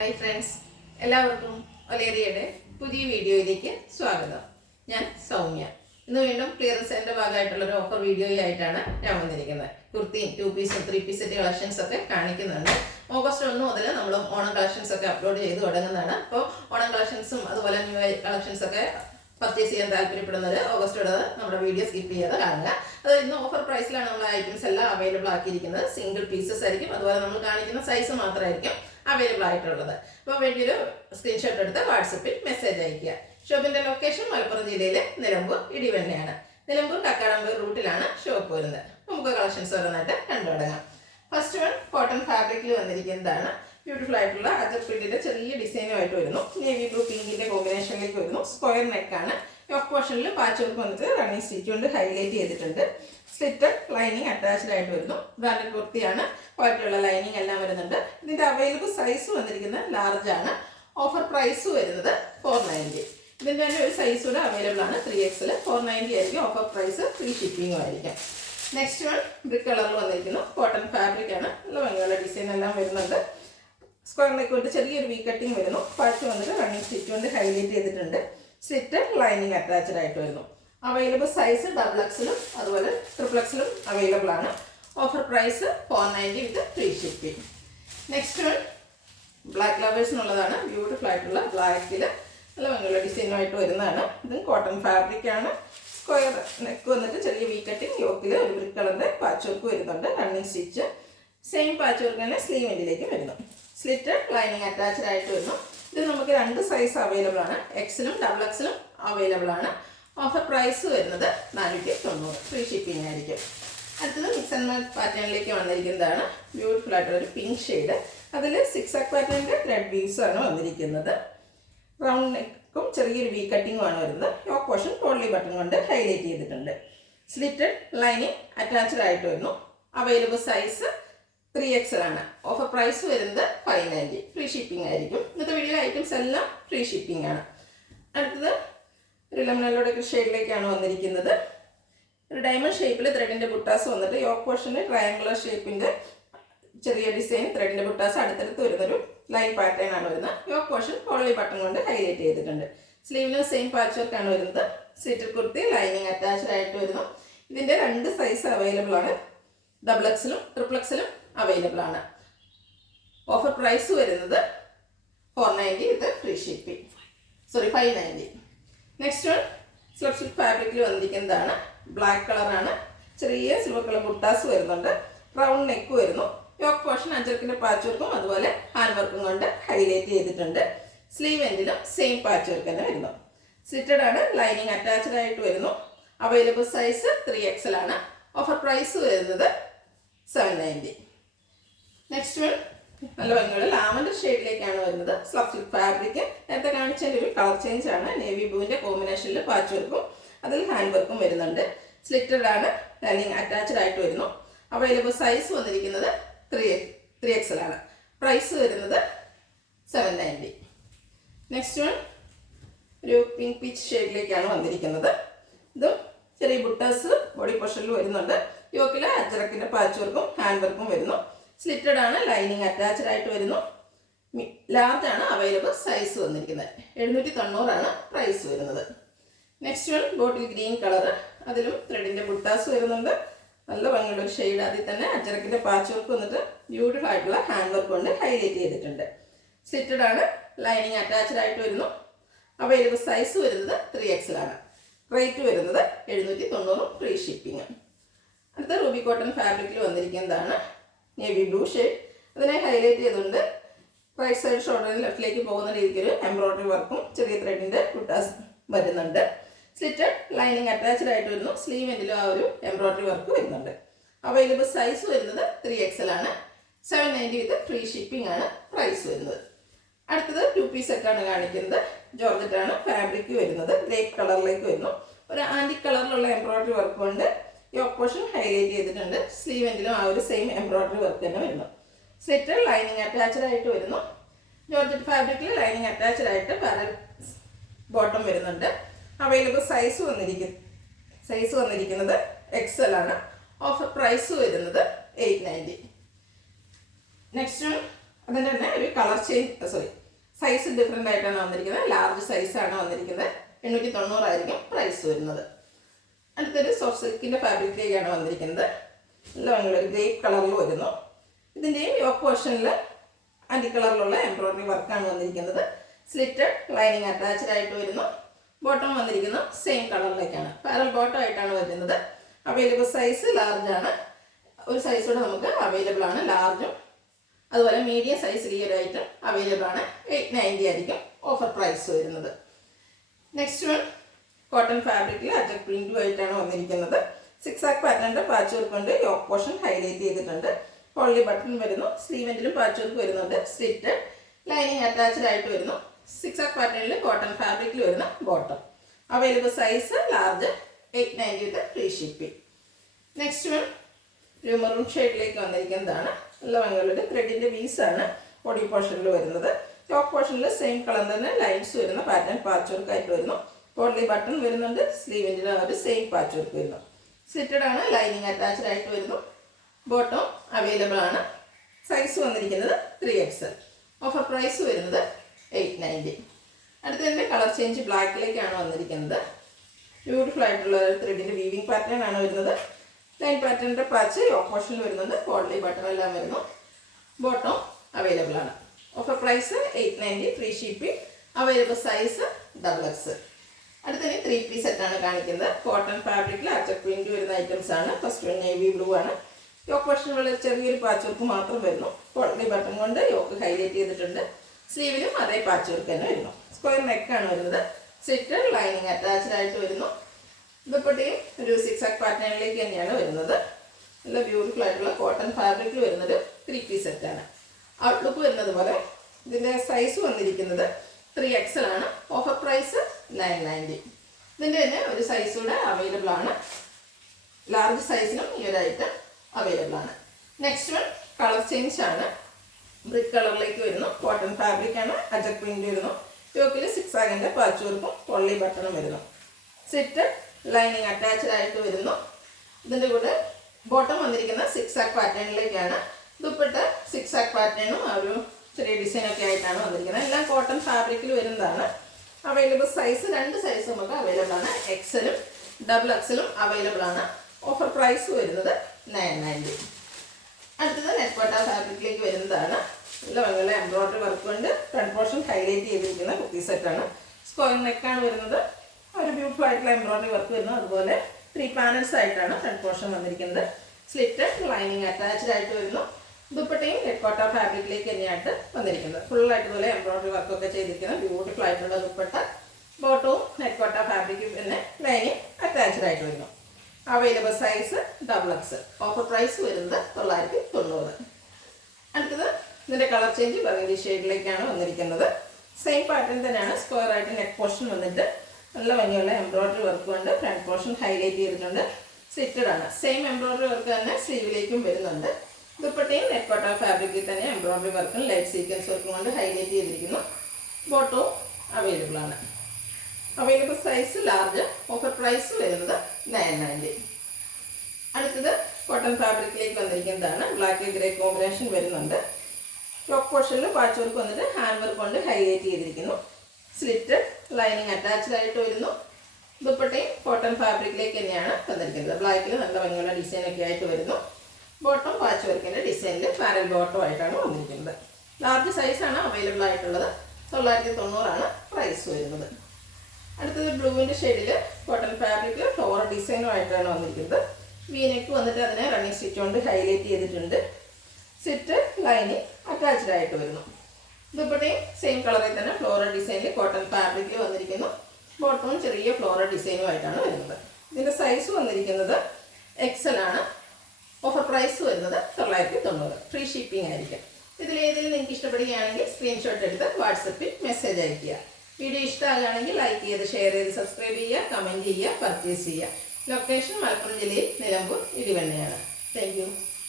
Hi friends, എല്ലാവർക്കും ഒലേറിയയുടെ പുതിയ വീഡിയോയിലേക്ക് സ്വാഗതം. ഞാൻ സൗമ്യ. ഇന്ന് വീണ്ടും ക്ലിയറൻസിൻ്റെ ഭാഗമായിട്ടുള്ളൊരു ഓഫർ വീഡിയോയായിട്ടാണ് ഞാൻ വന്നിരിക്കുന്നത്. കുർത്തിയും 2 പീസും 3 പീസ് സെറ്റ് കളക്ഷൻസ് ഒക്കെ കാണിക്കുന്നുണ്ട്. ഓഗസ്റ്റ് 1 മുതൽ നമ്മൾ ഓണം കളക്ഷൻസ് ഒക്കെ അപ്ലോഡ് ചെയ്ത് തുടങ്ങുന്നതാണ്. അപ്പോൾ ഓണം കളക്ഷൻസും അതുപോലെ ന്യൂ ഇയർ കളക്ഷൻസ് ഒക്കെ പർച്ചേസ് ചെയ്യാൻ താല്പര്യപ്പെടുന്നത് ഓഗസ്റ്റ് ഇടത് നമ്മുടെ വീഡിയോ സ്കിപ്പ് ചെയ്യാതെ കാണുക. അത് ഇന്ന് ഓഫർ പ്രൈസിലാണ് നമ്മൾ ഐറ്റംസ് എല്ലാം അവൈലബിൾ ആക്കിയിരിക്കുന്നത്. സിംഗിൾ പീസസ് ആയിരിക്കും, അതുപോലെ നമ്മൾ കാണിക്കുന്ന സൈസ് മാത്രമായിരിക്കും അവൈലബിൾ ആയിട്ടുള്ളത്. അപ്പോൾ വേണ്ടിയൊരു സ്ക്രീൻഷോട്ട് എടുത്ത് വാട്സപ്പിൽ മെസ്സേജ് അയയ്ക്കുക. ഷോപ്പിന്റെ ലൊക്കേഷൻ മലപ്പുറം ജില്ലയിലെ നിലമ്പൂർ ഇടിവണ്ണയാണ്. നിലമ്പൂർ കക്കാടമ്പൂർ റൂട്ടിലാണ് ഷോപ്പ് വരുന്നത്. നമുക്ക് കളക്ഷൻസ് ഓരോന്നായിട്ട് കണ്ടു തുടങ്ങാം. ഫസ്റ്റ് വൺ കോട്ടൺ ഫാബ്രിക്കിൽ വന്നിരിക്കുന്നതാണ്. ബ്യൂട്ടിഫുൾ ആയിട്ടുള്ള അജർ പ്രിന്റിന്റെ ചെറിയ ഡിസൈനുമായിട്ട് വരുന്നു. നേവി ബ്ലൂ പിങ്കിന്റെ കോമ്പിനേഷനിലേക്ക് വരുന്നു. സ്ക്വയർ നെക്കാണ്. യോക്ക് പോർഷനിൽ പാച്ച് വർക്ക് വന്നിട്ട് റണ്ണിങ് സ്റ്റിച്ച് കൊണ്ട് ഹൈലൈറ്റ് ചെയ്തിട്ടുണ്ട്. സ്ലിറ്റഡ് ലൈനിങ് അറ്റാച്ച്ഡ് ആയിട്ട് വരുന്നു. ബ്രാൻഡഡ് കുർത്തിയാണ്. ക്വാളിറ്റിയുള്ള ലൈനിങ് എല്ലാം വരുന്നുണ്ട്. ഇതിന്റെ അവൈലബിൾ സൈസ് വന്നിരിക്കുന്നത് ലാർജ് ആണ്. ഓഫർ പ്രൈസ് വരുന്നത് 490. ഇതിന്റെ തന്നെ ഒരു സൈസ് കൂടെ അവൈലബിൾ ആണ്, 3XL. 490 ആയിരിക്കും ഓഫർ പ്രൈസ്. ഫ്രീ ഷിപ്പിംഗും ആയിരിക്കും. നെക്സ്റ്റ് വൺ ബ്രിക്ക് കളറിൽ വന്നിരിക്കുന്നു. കോട്ടൺ ഫാബ്രിക് ആണ്. നല്ല ഭംഗിയുള്ള ഡിസൈൻ എല്ലാം വരുന്നുണ്ട്. സ്ക്വയർ നെക്ക് കൊണ്ട് ചെറിയൊരു വി കട്ടിങ് വരുന്നു. പാച്ച് വന്നിട്ട് റണ്ണിങ് സ്റ്റിച്ച് കൊണ്ട് ഹൈലൈറ്റ് ചെയ്തിട്ടുണ്ട്. സ്ലിറ്റഡ് ലൈനിങ് അറ്റാച്ച്ഡ് ആയിട്ട് വരുന്നു. അവൈലബിൾ സൈസ് XXL അതുപോലെ XXL അവൈലബിൾ ആണ്. Offer price 490 with free shipping. Next one black ലവേഴ്സിനുള്ളതാണ്. ബ്യൂട്ടിഫുൾ ആയിട്ടുള്ള ബ്ലാക്കിൽ നല്ല ഭംഗിയുള്ള ഡിസൈനുമായിട്ട് വരുന്നതാണ്. ഇതും കോട്ടൺ ഫാബ്രിക് ആണ്. സ്ക്വയർ നെക്ക് വന്നിട്ട് ചെറിയ വി കട്ടിങ്, യോക്കിൽ ഒരു ബ്രിക്ക് കളറിന്റെ പാച്ച് വർക്ക് വരുന്നുണ്ട്. Running stitch same patch work തന്നെ സ്ലീവ് എൻഡിലേക്ക് വരുന്നു. സ്ലിറ്റഡ് ലൈനിങ് അറ്റാച്ച്ഡ് ആയിട്ട് വരുന്നു. ഇത് നമുക്ക് 2 സൈസ് അവൈലബിൾ ആണ്. XL XXL അവൈലബിൾ ആണ്. ഓഫർ പ്രൈസ് വരുന്നത് 490. ഫ്രീ ഷിപ്പിംഗ് ആയിരിക്കും. അടുത്തത് മിക്സ് ആൻഡ് മാച്ച് പാറ്റേണിലേക്ക് വന്നിരിക്കുന്നതാണ്. ബ്യൂട്ടിഫുൾ ആയിട്ടുള്ളൊരു പിങ്ക് ഷെയ്ഡ്. അതിൽ 6 പാറ്റേണിൻ്റെ ത്രെഡ് വീവ്സ് ആണ് വന്നിരിക്കുന്നത്. റൗണ്ട് നെക്കും ചെറിയൊരു വി കട്ടിങ്ങും ആണ് വരുന്നത്. യോക്ക് പോർഷൻ പോളി ബട്ടൺ കൊണ്ട് ഹൈലൈറ്റ് ചെയ്തിട്ടുണ്ട്. സ്ലിറ്റഡ് ലൈനിങ് അറ്റാച്ച്ഡ് ആയിട്ട് വരുന്നു. അവൈലബിൾ സൈസ് 3XL ആണ്. ഓഫർ പ്രൈസ് വരുന്നത് 590. ഫ്രീ ഷിപ്പിംഗ് ആയിരിക്കും. ഇന്നത്തെ വീഡിയോയിലെ ഐറ്റംസ് എല്ലാം ഫ്രീ ഷിപ്പിംഗ് ആണ്. അടുത്തത് ഒരു ലെമൺ ഷെയ്ഡിലേക്കാണ് വന്നിരിക്കുന്നത്. ഒരു ഡയമണ്ട് ഷേപ്പിൽ ത്രെഡിന്റെ ബുട്ടാസ് വന്നിട്ട് യോക്ക് പോർഷനിൽ ട്രയാങ്കുലർ ഷേപ്പിന്റെ ചെറിയ ഡിസൈൻ ത്രെഡിന്റെ ബുട്ടാസ് അടുത്തടുത്ത് വരുന്നൊരു ലൈൻ പാറ്റേൺ ആണ് വരുന്നത്. യോക്ക് പോർഷൻ പോളി ബട്ടൺ കൊണ്ട് ഹൈലൈറ്റ് ചെയ്തിട്ടുണ്ട്. സ്ലീവിലും സെയിം പാച്ച് വർക്ക് ആണ് വരുന്നത്. സ്ലിറ്റഡ് കുർത്തി ലൈനിങ് അറ്റാച്ച്ഡ് ആയിട്ട് വരുന്നു. ഇതിന്റെ 2 സൈസ് അവൈലബിൾ ആണ്. XXL XXL അവൈലബിൾ ആണ്. ഓഫർ പ്രൈസ് വരുന്നത് 490 with free shipping. 590. Next one slub silk ഫാബ്രിക്കിൽ വന്നിരിക്കുന്നതാണ്. ബ്ലാക്ക് കളറാണ്. ചെറിയ സിൽവർ കളർ ബുട്ടാസ് വരുന്നുണ്ട്. റൗണ്ട് നെക്ക് വരുന്നു. യോക്ക് പോർഷൻ അഞ്ചർക്കിന്റെ പാച്ച് വർക്കും അതുപോലെ ഹാൻഡ് വർക്കും കൊണ്ട് ഹൈലൈറ്റ് ചെയ്തിട്ടുണ്ട്. സ്ലീവ് എൻഡിലും സെയിം പാച്ച് വർക്ക് തന്നെ വരുന്നു. സ്ലിറ്റഡ് ആണ്. ലൈനിങ് അറ്റാച്ച്ഡ് ആയിട്ട് വരുന്നു. അവൈലബിൾ സൈസ് 3XL ആണ്. ഓഫർ പ്രൈസ് വരുന്നത് 790. നെക്സ്റ്റ് വൺ നല്ല ഭംഗിയുള്ള ലാവൻഡർ ഷെയ്ഡിലേക്കാണ് വരുന്നത്. സ്ലബ് സിൽക്ക് ഫാബ്രിക് നേരത്തെ കാണിച്ചതിൻ്റെ ഒരു കളർ ചേഞ്ച് ആണ്. നേവി ബ്ലൂവിന്റെ കോമ്പിനേഷനിൽ പാച്ച് വർക്കും അതിൽ ഹാൻഡ് വർക്കും വരുന്നുണ്ട്. സ്ലിറ്റഡ് ആണ്. ലൈനിങ് അറ്റാച്ച്ഡ് ആയിട്ട് വരുന്നു. അവൈലബിൾ സൈസ് വന്നിരിക്കുന്നത് 3XL ആണ്. പ്രൈസ് വരുന്നത് 790. നെക്സ്റ്റ് വൺ ഒരു പിങ്ക് പീച്ച് ഷെയ്ഡിലേക്കാണ് വന്നിരിക്കുന്നത്. ഇതും ചെറിയ ബുട്ടാസ് ബോഡി പോർഷനിൽ വരുന്നുണ്ട്. യോക്കിൽ അച്ചറക്കിന്റെ പാച്ച് വർക്കും ഹാൻഡ് വർക്കും വരുന്നു. സ്ലിറ്റഡ് ആണ്. ലൈനിങ് അറ്റാച്ച്ഡ് ആയിട്ട് വരുന്നു. ലാർജ് ആണ് അവൈലബിൾ സൈസ് വന്നിരിക്കുന്നത്. 790 ആണ് പ്രൈസ് വരുന്നത്. Next one bottle green colour. അതിലും ത്രെഡിന്റെ ബുട്ടാസ് വരുന്നുണ്ട്. നല്ല ഭംഗിയുള്ള ഒരു ഷെയ്ഡ്. അതിൽ തന്നെ അച്ചറക്കിന്റെ പാച്ച് വർക്ക് വന്നിട്ട് ബ്യൂട്ടിഫുൾ ആയിട്ടുള്ള ഹാൻഡ് വർക്ക് കൊണ്ട് ഹൈലൈറ്റ് ചെയ്തിട്ടുണ്ട്. സ്ലിറ്റഡ് ആണ്. ലൈനിങ് അറ്റാച്ച്ഡ് ആയിട്ട് വരുന്നു. അവൈലബിൾ സൈസ് വരുന്നത് 3XL ആണ്. റേറ്റ് വരുന്നത് 790. Free shipping. അടുത്ത റൂബി കോട്ടൺ ഫാബ്രിക്കിൽ വന്നിരിക്കുന്നതാണ്. Navy blue shade. അതിനെ ഹൈലൈറ്റ് ചെയ്തുകൊണ്ട് റൈറ്റ് സൈഡ് ഷോൾഡറിൽ ലെഫ്റ്റിലേക്ക് പോകുന്ന രീതിക്ക് ഒരു എംബ്രോയിഡറി വർക്കും ചെറിയ ത്രെഡിന്റെ ബുട്ടാസ് വരുന്നുണ്ട്. സ്ലിറ്റഡ് ലൈനിങ് അറ്റാച്ച്ഡ് ആയിട്ട് വരുന്നു. സ്ലീവ് എൻഡിലും ആ ഒരു എംബ്രോയിഡറി വർക്ക് വരുന്നുണ്ട്. അവൈലബിൾ സൈസ് വരുന്നത് 3XL ആണ്. 790 വിത്ത് ഫ്രീ ഷിപ്പിംഗ് ആണ് പ്രൈസ് വരുന്നത്. അടുത്തത് 2 പീസ് സെറ്റാണ് കാണിക്കുന്നത്. ജോർജറ്റ് ആണ് ഫാബ്രിക് വരുന്നത്. ഗ്രേപ്പ് കളറിലേക്ക് വരുന്നു. ഒരു ആന്റിക് കളറിലുള്ള എംബ്രോയിഡറി വർക്ക് കൊണ്ട് യോക്ക് പോർഷൻ ഹൈലൈറ്റ് ചെയ്തിട്ടുണ്ട്. സ്ലീവ് എൻഡിലും ആ ഒരു സെയിം എംബ്രോയിഡറി വർക്ക് തന്നെ വരുന്നു. സ്ലിറ്റഡ് ലൈനിങ് അറ്റാച്ച്ഡ് ആയിട്ട് വരുന്നു. ജോർജറ്റ് ഫാബ്രിക്കിൽ ലൈനിങ് അറ്റാച്ച്ഡ് ആയിട്ട് പാരൽ ബോട്ടം വരുന്നുണ്ട്. അവൈലബിൾ സൈസ് വന്നിരിക്കുന്നത് XL ആണ്. ഓഫർ പ്രൈസ് വരുന്നത് 890. നെക്സ്റ്റ് അതിൻ്റെ തന്നെ ഒരു കളർ സൈസ് ഡിഫറെൻ്റ് ആയിട്ടാണ് വന്നിരിക്കുന്നത്. ലാർജ് സൈസാണ് വന്നിരിക്കുന്നത്. 890 ആയിരിക്കും പ്രൈസ് വരുന്നത്. അടുത്തൊരു സോഫ്റ്റ് സിൽക്കിൻ്റെ ഫാബ്രിക്കിലേക്കാണ് വന്നിരിക്കുന്നത്. നല്ല ഭംഗിയുള്ളൊരു ഗ്രേപ്പ് കളറിൽ വരുന്നു. ഇതിൻ്റെയും യോക്ക് പോർഷനിൽ ആൻറ്റി കളറിലുള്ള എംബ്രോയ്ഡറി വർക്കാണ് വന്നിരിക്കുന്നത്. സ്ലിറ്റഡ് ലൈനിങ് അറ്റാച്ച്ഡ് ആയിട്ട് വരുന്നു. ബോട്ടം വന്നിരിക്കുന്നത് സെയിം കളറിലേക്കാണ്. പാരൽ ബോട്ടം ആയിട്ടാണ് വരുന്നത്. അവൈലബിൾ സൈസ് ലാർജ് ആണ്. ഒരു സൈസ് കൂടെ നമുക്ക് അവൈലബിൾ ആണ്, ലാർജും അതുപോലെ മീഡിയം സൈസിൽ ഈ ഒരു ഐറ്റം അവൈലബിൾ ആണ്. 890 ആയിരിക്കും ഓഫർ പ്രൈസ് വരുന്നത്. നെക്സ്റ്റ് വൺ കോട്ടൺ ഫാബ്രിക്കിൽ അജക് പ്രിന്റും ആയിട്ടാണ് വന്നിരിക്കുന്നത്. 6 ആക്ക് പാറ്റേണിൻ്റെ പാച്ച് വർക്ക് കൊണ്ട് യോക്ക് പോർഷൻ ഹൈലൈറ്റ് ചെയ്തിട്ടുണ്ട്. പോളി ബട്ടൺ വരുന്നു. സ്ലീവെൻറ്റിലും പാച്ച് വർക്ക് വരുന്നുണ്ട്. സ്ലിറ്റ് ലൈനിങ് അറ്റാച്ച്ഡ് ആയിട്ട് വരുന്നു. 6 ആക്ക് പാറ്റേണിൽ കോട്ടൺ ഫാബ്രിക്കിൽ വരുന്ന ബോട്ടം. അവൈലബിൾ സൈസ് ലാർജ്, 890 വിത്ത് ഫ്രീ ഷിപ്പിംഗ്. നെക്സ്റ്റ് വൺ ഒരു മെറൂൺ ഷെയ്ഡിലേക്ക് വന്നിരിക്കുന്നതാണ്. നല്ല ഭംഗിയുള്ളൊരു ത്രെഡിൻ്റെ പീസാണ് ബോഡി പോർഷനിൽ വരുന്നത്. ടോപ്പ് പോർഷനിൽ സെയിം കളർ തന്നെ ലൈൻസ് വരുന്ന പാറ്റേൺ പാച്ച് വർക്ക് ആയിട്ട് വരുന്നു. പോളി ബട്ടൺ വരുന്നുണ്ട്. സ്ലീവിൻ്റെ ഒരു സെയിം പാച്ച് വർക്ക് വരുന്നു. സ്ലിറ്റഡ് ആണ്, ലൈനിങ് അറ്റാച്ച്ഡ് ആയിട്ട് വരുന്നു. ബോട്ടം അവൈലബിൾ ആണ്. സൈസ് വന്നിരിക്കുന്നത് 3XL. ഓഫർ പ്രൈസ് വരുന്നത് 890. അടുത്തതിൻ്റെ കളർ ചേഞ്ച് ബ്ലാക്കിലേക്കാണ് വന്നിരിക്കുന്നത്. ബ്യൂട്ടിഫുൾ ആയിട്ടുള്ള ത്രെഡിൻ്റെ വീവിങ് പാറ്റേൺ ആണ് വരുന്നത്. ലൈൻ പാറ്റേണിൻ്റെ പാച്ച് യോക്ക് പോർഷനിൽ വരുന്നുണ്ട്. പോളി ബട്ടൺ എല്ലാം വരുന്നു. ബോട്ടം അവൈലബിൾ ആണ്. Offer price 890, free shipping. Available size XXL. അടുത്തതിന് 3 പീസ് സെറ്റാണ് കാണിക്കുന്നത്. കോട്ടൺ ഫാബ്രിക്കിൽ അജക് പ്രിന്റ് വരുന്ന ഐറ്റംസ് ആണ്. ഫസ്റ്റ് വൺ നേവി ബ്ലൂ ആണ്. യോക്ക് പോർഷൻ വളരെ ചെറിയൊരു പാച്ച് വർക്ക് മാത്രം വരുന്നു. പോളി ബട്ടൺ കൊണ്ട് യോക്ക് ഹൈലൈറ്റ് ചെയ്തിട്ടുണ്ട്. സ്ലീവിലും അതേ പാച്ച് വർക്ക് തന്നെ വരുന്നു. സ്ക്വയർ നെക്കാണ് വരുന്നത്. സ്ലിറ്റ് ലൈനിങ് അറ്റാച്ച്ഡ് ആയിട്ട് വരുന്നു. ദുപ്പട്ടയും ഒരു 6 ആക്ക് പാറ്റേണിലേക്ക് തന്നെയാണ് വരുന്നത്. നല്ല ബ്യൂട്ടിഫുൾ ആയിട്ടുള്ള കോട്ടൺ ഫാബ്രിക്കിൽ വരുന്നത് 3 പീസ് സെറ്റാണ്. ഔട്ട്ലുക്ക് വരുന്നത് പോലെ ഇതിൻ്റെ സൈസ് വന്നിരിക്കുന്നത് 3XL ആണ്. Offer price 990. ഇതിൻ്റെ തന്നെ ഒരു സൈസ് കൂടെ അവൈലബിൾ ആണ്. ലാർജ് സൈസിനും ഈ ഒരു ഐറ്റം അവൈലബിൾ ആണ്. നെക്സ്റ്റ് വൺ കളർ ചേഞ്ച് ആണ്. ബ്രിക്ക് കളറിലേക്ക് വരുന്നു. കോട്ടൺ ഫാബ്രിക് ആണ്. അജക് പ്രിന്റ് വരുന്നു. യോക്കിൽ 6 ആക്കിൻ്റെ പാച്ച് വർക്കും പൊള്ളി ബട്ടണും വരുന്നു. സിറ്റ് ലൈനിങ് അറ്റാച്ച്ഡ് ആയിട്ട് വരുന്നു. ഇതിൻ്റെ കൂടെ ബോട്ടം വന്നിരിക്കുന്ന 6 ആക്ക് പാറ്റേണിലേക്കാണ്. ദുപ്പട്ട 6 ആക്ക് പാറ്റേണും ആ ഒരു ചെറിയ ഡിസൈനൊക്കെ ആയിട്ടാണ് വന്നിരിക്കുന്നത്. എല്ലാം കോട്ടൺ ഫാബ്രിക്കിൽ വരുന്നതാണ്. അവൈലബിൾ സൈസ് 2 സൈസ് നമുക്ക് അവൈലബിൾ ആണ്. XLും XXLും അവൈലബിൾ ആണ്. ഓഫർ പ്രൈസ് വരുന്നത് 990. അടുത്തത് നെറ്റ്പട്ട ഫാബ്രിക്കിലേക്ക് വരുന്നതാണ്. നല്ല ഭംഗിയുള്ള എംബ്രോയ്ഡറി വർക്ക് കൊണ്ട് ഫ്രണ്ട് പോർഷൻ ഹൈലൈറ്റ് ചെയ്തിരിക്കുന്ന കുർത്തി സെറ്റാണ്. സ്ക്വയർ നെക്കാണ് വരുന്നത്. ഒരു ബ്യൂട്ടിഫുൾ ആയിട്ടുള്ള എംബ്രോയ്ഡറി വർക്ക് വരുന്നു. അതുപോലെ 3 പാനൽസ് ആയിട്ടാണ് ഫ്രണ്ട് പോർഷൻ വന്നിരിക്കുന്നത്. സ്ലിറ്റ് ലൈനിങ് അറ്റാച്ച്ഡ് ആയിട്ട് വരുന്നു. ദുപ്പട്ടയും നെറ്റ്പട്ട ഫാബ്രിക്കിലേക്ക് തന്നെയായിട്ട് വന്നിരിക്കുന്നത്. ഫുള്ളായിട്ട് ഇതുപോലെ എംബ്രോയ്ഡറി വർക്കൊക്കെ ചെയ്തിരിക്കുന്ന ബ്യൂട്ടിഫുൾ ആയിട്ടുള്ള ദുപ്പട്ട. ബോട്ടവും നെറ്റ്പട്ട ഫാബ്രിക്കും പിന്നെ ലൈനിങ് അറ്റാച്ച്ഡ് ആയിട്ട് വരുന്നു. Available size XXL. Offer price വരുന്നത് 990. അടുത്തത് ഇതിൻ്റെ കളർ ചേഞ്ച് ബർഗണ്ടി ഷെയ്ഡിലേക്കാണ് വന്നിരിക്കുന്നത്. സെയിം പാറ്റേൺ തന്നെയാണ്. സ്ക്വയർ ആയിട്ട് നെക്ക് പോർഷൻ വന്നിട്ട് നല്ല ഭംഗിയുള്ള എംബ്രോയ്ഡറി വർക്ക് കൊണ്ട് ഫ്രണ്ട് പോർഷൻ ഹൈലൈറ്റ് ചെയ്തിട്ടുണ്ട്. സ്ലിറ്റഡ് ആണ്. സെയിം എംബ്രോയ്ഡറി വർക്ക് തന്നെ സ്ലീവിലേക്കും വരുന്നുണ്ട്. ദുപ്പട്ടയും നെറ്റ്പട്ട ഫാബ്രിക്കിൽ തന്നെ എംബ്രോയ്ഡറി വർക്കും ലൈറ്റ് സീക്വൻസ് വർക്കും കൊണ്ട് ഹൈലൈറ്റ് ചെയ്തിരിക്കുന്നു. ബോട്ടവും അവൈലബിൾ ആണ്. Available size large. Offer price വരുന്നത് 990. അടുത്തത് കോട്ടൺ ഫാബ്രിക്കിലേക്ക് വന്നിരിക്കുന്നതാണ്. ബ്ലാക്ക് ഗ്രേ കോമ്പിനേഷൻ വരുന്നുണ്ട്. ടോപ്പ് പോർഷനിൽ പാച്ച് വർക്ക് വന്നിട്ട് ഹാൻഡ് വർക്ക് കൊണ്ട് ഹൈലൈറ്റ് ചെയ്തിരിക്കുന്നു. സ്ലിറ്റ് ലൈനിങ് അറ്റാച്ച്ഡ് ആയിട്ട് വരുന്നു. ദുപ്പട്ടയും കോട്ടൺ ഫാബ്രിക്കിലേക്ക് തന്നെയാണ് വന്നിരിക്കുന്നത്. ബ്ലാക്കിൽ നല്ല ഭംഗിയുള്ള ഡിസൈനൊക്കെ ആയിട്ട് വരുന്നു. ബോട്ടം പാച്ച് വർക്കിൻ്റെ ഡിസൈനിൽ പാരൽ ബോട്ടം ആയിട്ടാണ് വന്നിരിക്കുന്നത്. ലാർജ് സൈസാണ് അവൈലബിൾ ആയിട്ടുള്ളത്. 990 പ്രൈസ് വരുന്നത്. അടുത്തത് ബ്ലൂവിൻ്റെ ഷെയ്ഡിൽ കോട്ടൺ ഫാബ്രിക്കിൽ ഫ്ലോറൽ ഡിസൈനുമായിട്ടാണ് വന്നിരിക്കുന്നത്. വീനെക്ക് വന്നിട്ട് അതിനെ റണ്ണിങ് സ്റ്റിച്ച് കൊണ്ട് ഹൈലൈറ്റ് ചെയ്തിട്ടുണ്ട്. സിറ്റ് ലൈനിങ് അറ്റാച്ച്ഡ് ആയിട്ട് വരുന്നു. ദുപ്പട്ടയും സെയിം കളറിൽ തന്നെ ഫ്ലോറൽ ഡിസൈനിൽ കോട്ടൺ ഫാബ്രിക്കിൽ വന്നിരിക്കുന്നു. ബോട്ടവും ചെറിയ ഫ്ലോറൽ ഡിസൈനുമായിട്ടാണ് വരുന്നത്. ഇതിൻ്റെ സൈസ് വന്നിരിക്കുന്നത് XL ആണ്. ഓഫർ പ്രൈസ് വരുന്നത് 990. ഫ്രീ ഷിപ്പിംഗ് ആയിരിക്കും. ഇതിലേതെങ്കിലും നിങ്ങൾക്ക് ഇഷ്ടപ്പെടുകയാണെങ്കിൽ സ്ക്രീൻഷോട്ട് എടുത്ത് വാട്സപ്പിൽ മെസ്സേജ് അയയ്ക്കുക. വീഡിയോ ഇഷ്ടമാകുകയാണെങ്കിൽ ലൈക്ക് ചെയ്ത് ഷെയർ ചെയ്ത് സബ്സ്ക്രൈബ് ചെയ്യുക, കമൻറ്റ് ചെയ്യുക, പർച്ചേസ് ചെയ്യുക. ലൊക്കേഷൻ മലപ്പുറം ജില്ലയിൽ നിലമ്പൂർ ഇടിവണ്ണയാണ്. Thank you.